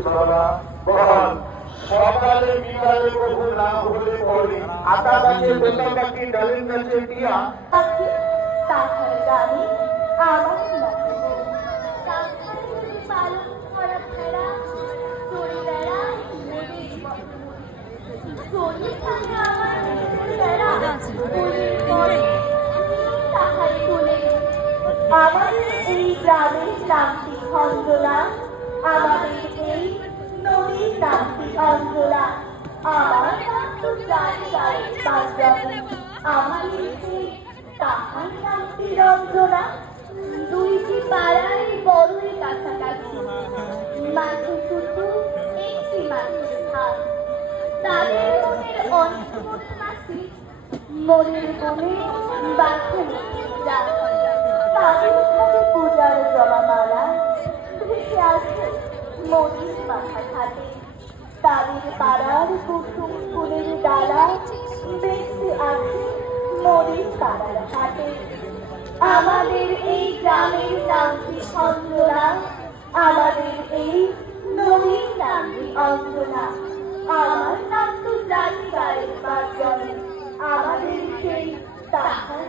বাবা বল সকালে বিকালে প্রভু না হলে পরে আতা গাছে তোতা পাখি ডালিম গাছে টিয়া পাখি তাহার গানে আমার মতো তাহার পালন করা ভেড়া চড়ে বেড়ায় নদীর পথে চড়ে থাকে আমার ভেড়া নদীর পথে তাহার কোলে আমাদের এই গ্রামের নামটি খন্দলা আমাদের এই নদীর নামটি অঞ্জলা আমার নাম তো জায়গায় বাজবে আমাদের সেই তাহার নামটি রঞ্জনা দুইটি পাড়ায় বড়ই কাছাকাছি মাঝে শুধু একটি মাছের ভাত তাদের মনের অন্তর মাসি মনের বনে বাঁধে পূজা তাদের সাথে পূজার জবামালা ভেসে আছে নদীর মাথা ঘাটে তাদের পাড়ার কুসুম ফুলের ডালা বেঁচে আছে নদীর পাড়ার হাটে আমাদের এই গ্রামের নামটি অঞ্জনা আমাদের এই নদীর নামটি অঞ্জনা আমার নাম তো জায়গায় বাজবে আমাদের সেই তাহার